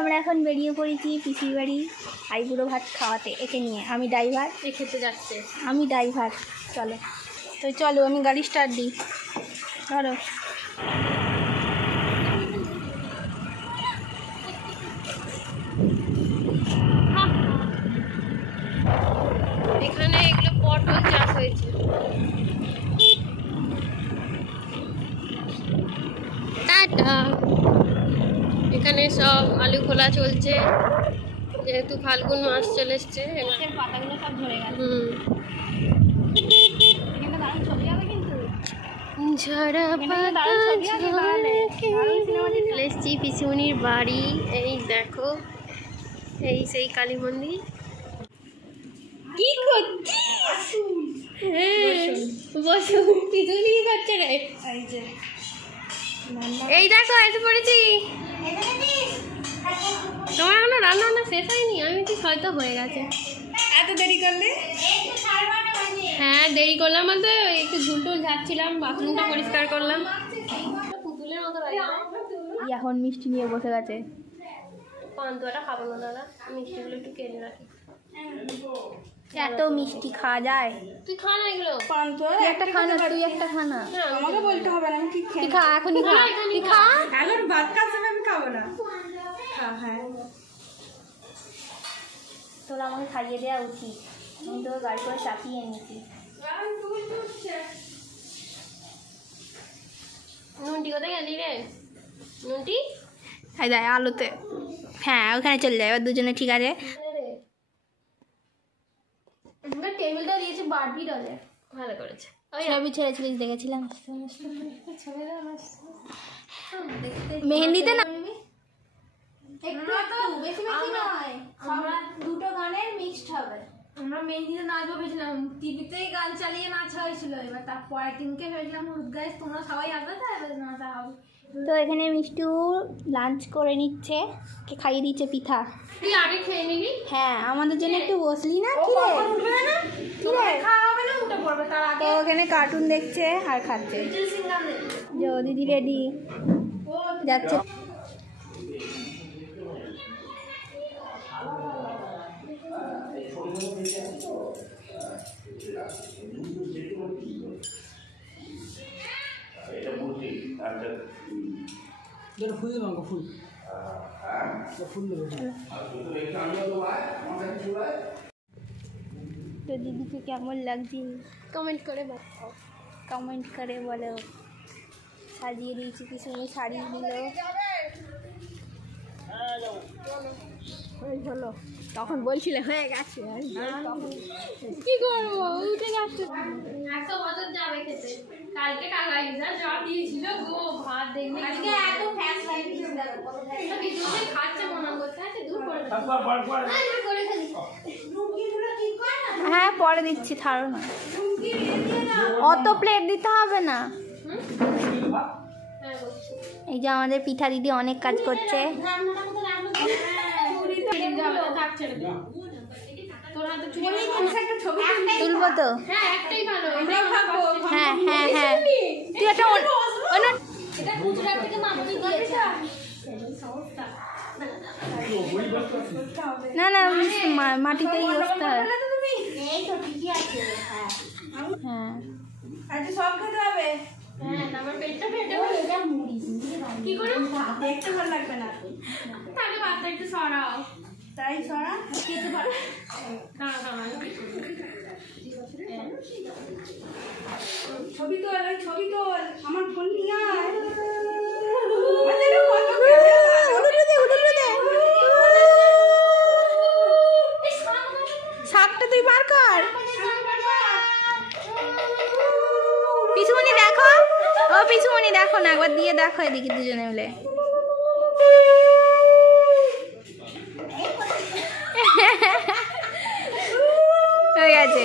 আমরা এখন বেরিয়ে পড়েছি পিসির বাড়ি আইবুড়ো ভাত খাওয়াতে। একে নিয়ে আমি ড্রাইভার, এ খেতে যাচ্ছে, আমি ড্রাইভার। চলো তো চলো, আমি গাড়ি স্টার্ট দিই। ধরো এখানে এগুলো পটল চাষ হয়েছে। টাটা। এখানে সব আলু খোলা চলছে, যেহেতু ফাল্গুন মাস চলে এসছে। পাতাগুলো সব ঝরে গেল। ঝরা পাতা চলে এসছি পিসিমণির বাড়ি। এই দেখো, এই সেই কালী মন্দির। কি করছিস? বসো, পিসিমণি কি করছে রে? এই দেখো এসে পড়েছি। তোমার এখনো রান্না বান্না শেষ হয়নি? আমি তো হয়তো হয়ে গেছে। এত দেরি করলে? হ্যাঁ দেরি করলাম বলতে একটু ঝুল টুল ঝাড়ছিলাম, বাথরুমটা পরিষ্কার করলাম। পুতুলের মতো লাগে। এখন মিষ্টি নিয়ে বসে গেছে। পান্তুয়াটা খাবো না দাদা, মিষ্টিগুলো একটু কেটে রাখি। এত মিষ্টি খাওয়া যায়? তুই খা না এগুলো। তুই একটা খা না, তুই একটা খা না। আমাকে বলতে হবে না, আমি ঠিক তুই খা, এখনই খা। তুই খা। এখন ভাত খাচ্ছি না, আমি খাবো না। হ্যাঁ তোর আমাকে খাইয়ে দেওয়া উচিত। আমি তোকে গাড়ি করে চাপিয়ে এনেছি। নুনটি কোথায় গেলি রে? নুনটি হ্যাঁ দেয় আলোতে। হ্যাঁ ওখানে চলে যায়, এবার দুজনে ঠিক আছে। টেবিলটা দিয়েছে বারবি ডলে, ভালো করেছে। ছবি ছেড়েছিলিস, দেখেছিলাম। মেহেন্দিতে না একটু বেশি বেশি নয়, আমরা দুটো গানের মিক্সড হবে। আমরা মেহেন্দিতে নাচবো ভেবেছিলাম, টিভিতেই গান চালিয়ে নাচা হয়েছিল। এবার তারপর দিনকে ভেবেছিলাম হলুদ গাছ তোমরা সবাই আসবে, তো এবার নাচা হবে। তো এখানে মিষ্টু লাঞ্চ করে নিচ্ছে, কে খাইয়ে দিচ্ছে পিঠা। তুই আগে খেয়ে নিবি? হ্যাঁ আমাদের জন্য একটু বসলি না? কি রে কি রে? খাওয়া হবে না, উঠে পড়বে তার তো আগে। ওখানে কার্টুন দেখছে আর খাচ্ছে। যে দিদি রেডি যাচ্ছে। তো দিদিকে কেমন লাগছে কমেন্ট করে বলো। কমেন্ট করে বলো। সাজিয়ে দিয়েছি, কিছু শাড়ি দিল। হলো তখন বলছিলে হয়ে গেছে, কি করবো, উঠে গেছে। 100 বছর যাবে খেতে। কালকে টাকা জব দিয়েছিল গো, ভাত দেখবি আজকে এত ফ্যাস লাগিয়েছিল। বিদ্যুৎ খাচ্ছে মনে করতে আছে, দূর করে হ্যাঁ পরে দিচ্ছি, ছাড়ো না। অত প্লেট দিতে হবে না। এই যে আমাদের পিঠা দিদি অনেক কাজ করছে। তুলবো তো? হ্যাঁ হ্যাঁ হ্যাঁ, তুই একটা না না মাটিতেই বসতে হয়। হ্যাঁ সব খেতে হবে। হ্যাঁ আমার পেটটা ফেটে গেছে। কি করে দেখতে ভালো লাগবে না, তাহলে ভাতটা একটু সরাও। তাই সরা খেতে পারো। ছবি তোল, ওই ছবি তোল, আমার ফোন নিয়ে আয়। শাকটা তুই বার কর। পিছুমনি দেখো, ও পিছুমনি দেখো না, একবার দিয়ে দেখো এদিকে দুজনে মিলে। হয়ে গেছে।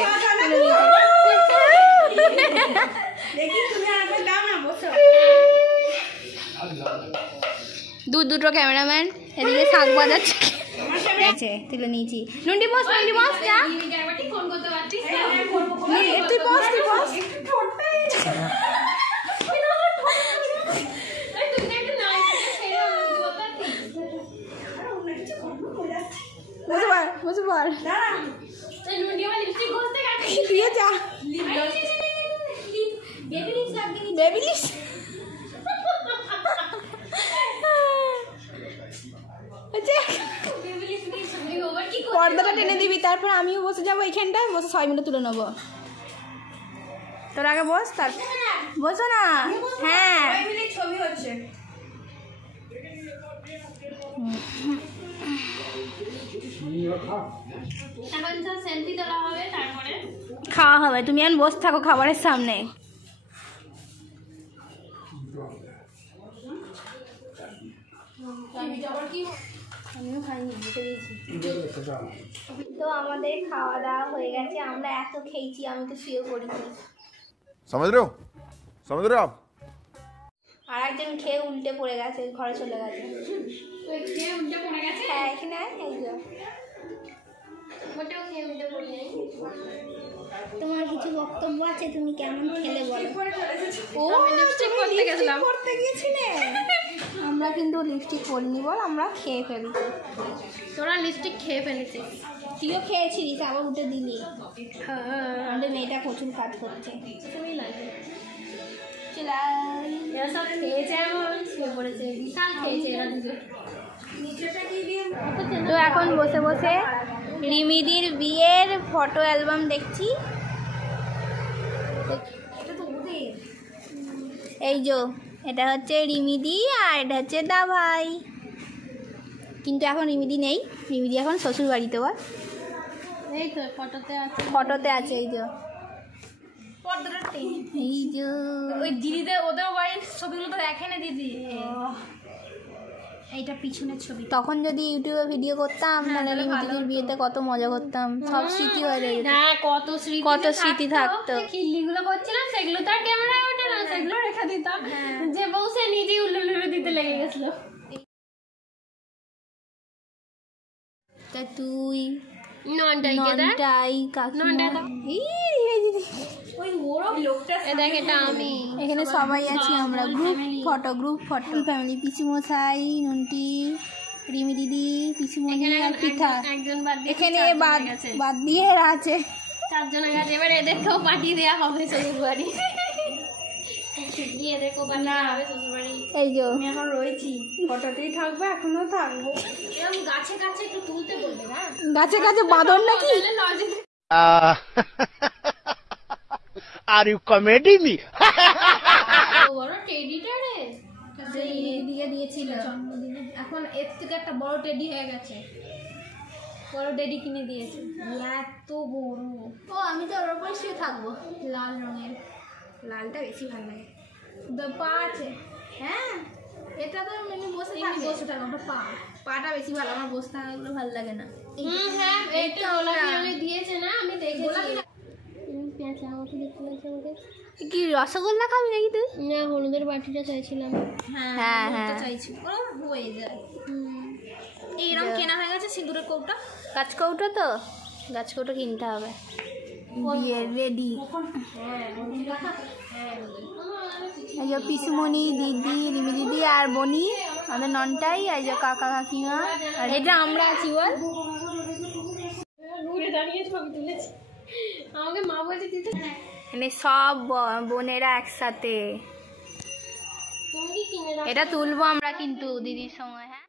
দুটো ক্যামেরাম্যান এদিকে শাক বাজাচ্ছে। আছে তুলে নিয়েছি। নুন্ডি বস যা ফোন করতে পারতিস তুই বস বুঝতে পার তুই যা বেবি লিপস পর্দাটা টেনে দিবি, তারপর আমিও বসে যাবো এইখানটায়, বসে 6 মিনিট তুলে নেবো। তোর আগে বস, তার বসো না। হ্যাঁ ছবি হচ্ছে এখন সব সেলফি তোলা হবে, তারপরে খাওয়া হবে। তুমি এখন বসে থাকো খাবারের সামনে। আমিও খাইনি, রেখে দিয়েছি। তো আমাদের খাওয়া দাওয়া হয়ে গেছে, আমরা এত খেয়েছি আমি তো শুয়ে পড়েছি। समझ रहे हो आप? আর একজন খেয়ে উল্টে পড়ে গেছে, ঘরে চলে গেছে। খেয়ে উল্টে পড়ে গেছে। হ্যাঁ এখানে এই যে মোটেও খেয়ে উল্টে পড়ে যাই। তোমার কিছু বক্তব্য আছে, তুমি কেমন খেলে বলো। ও লিপস্টিক পরতে গেছিলাম। পড়তে গিয়েছিলে? আমরা কিন্তু লিপস্টিক পরিনি বল, আমরা খেয়ে ফেলেছি। তোরা লিপস্টিক খেয়ে ফেলেছিস। তুইও খেয়েছিলিস, আবার উঠে দিলি। হ্যাঁ আমাদের মেয়েটা প্রচুর কাজ করছে। তুমি লাগে চলাই এরা সব খেয়েছে, এমন শুয়ে পড়েছে, বিশাল খেয়েছে এরা দুজন। তো এখন বসে বসে রিমিদির বিয়ের ফটো অ্যালবাম দেখছি। এই যে এটা হচ্ছে রিমিদি আর এটা হচ্ছে দা ভাই, কিন্তু এখন রিমিদি নেই, রিমিদি এখন শ্বশুর বাড়িতে। বল এই তো ফটোতে আছে। ফটোতে আছে এই যে, এই যে ওই দিদিদের ওদের বাড়ির ছবিগুলো তো দেখে না দিদি, এইটা পিছনের ছবি। তখন যদি ইউটিউবে ভিডিও করতাম তাহলে রিমিদির বিয়েতে কত মজা করতাম, সব স্মৃতি হয়ে যেত। হ্যাঁ কত স্মৃতি থাকতো। খিল্লিগুলো করছিলাম, সেগুলো তো আর ক্যামেরায় ওঠে না, সেগুলো রেখে দিতাম। যে বউ সে নিজেই উল্লু দিতে লেগে গেছিল। তা তুই ননটাই ওই ওরও লোকটা দেখ, এটা আমি। এখানে সবাই আছি আমরা, গ্রুপ ফটো ফ্যামিলি। পিসিমশাই, নুনটি, রিমি দিদি, পিসিমণি আর পিঠা। একজন বাদ দিয়ে এখানে বাদ দিয়ে আছে 4 জনের কাছে। এবার এদেরকেও পাঠিয়ে দেওয়া হবে শ্বশুর বাড়ি। এদেরকেও পাঠিয়ে হবে শ্বশুর বাড়ি। এই যে আমি এখন রয়েছি, ফটোতেই থাকবো, এখনো থাকবো। এরকম গাছে গাছে একটু তুলতে বলবে। হ্যাঁ গাছে গাছে বাঁধন নাকি? Are you comedy me? বড় টেডিটা রে, দিয়ে দিয়েছিল জন্মদিনে। এখন এর থেকে একটা বড় টেডি হয়ে গেছে, বড় টেডি কিনে দিয়েছে, এত বড়। ও আমি তো ওর উপর শুয়ে থাকবো। লাল রঙের, লালটা বেশি ভালো লাগে। পা আছে। হ্যাঁ এটা তো মানে বসে এমনি বসে থাকো, ওটা পা। পাটা বেশি ভালো, আমার বসে থাকাগুলো ভালো লাগে না। হ্যাঁ এইটা গোলাপি রঙের দিয়েছে না, আমি দেখেছি। পেঁচা আমাকে দেখতে লাগছে আমাকে। কি রসগোল্লা খাবি নাকি তুই? না, হলুদের বাটিটা চাইছিলাম। হ্যাঁ হ্যাঁ চাইছি ওরকম হয়ে যায়। এইরকম কেনা হয়ে গেছে সিঁদুরের কৌটা। গাছকৌটো, তো গাছকৌটো কিনতে হবে। বিয়ের রেডি। এই যে পিসুমণি, দিদি, রিমি দিদি আর বনি, আমাদের ননটাই, এই যে কাকা কাকিমা, আর এটা আমরা আছি। বল ঘুরে দাঁড়িয়ে ছবি তুলেছি, আমাকে মা বলছে দিতে। মানে সব বোনেরা একসাথে। তুমি কি কিনে রাখো? এটা তুলবো আমরা কিন্তু দিদির সময়। হ্যাঁ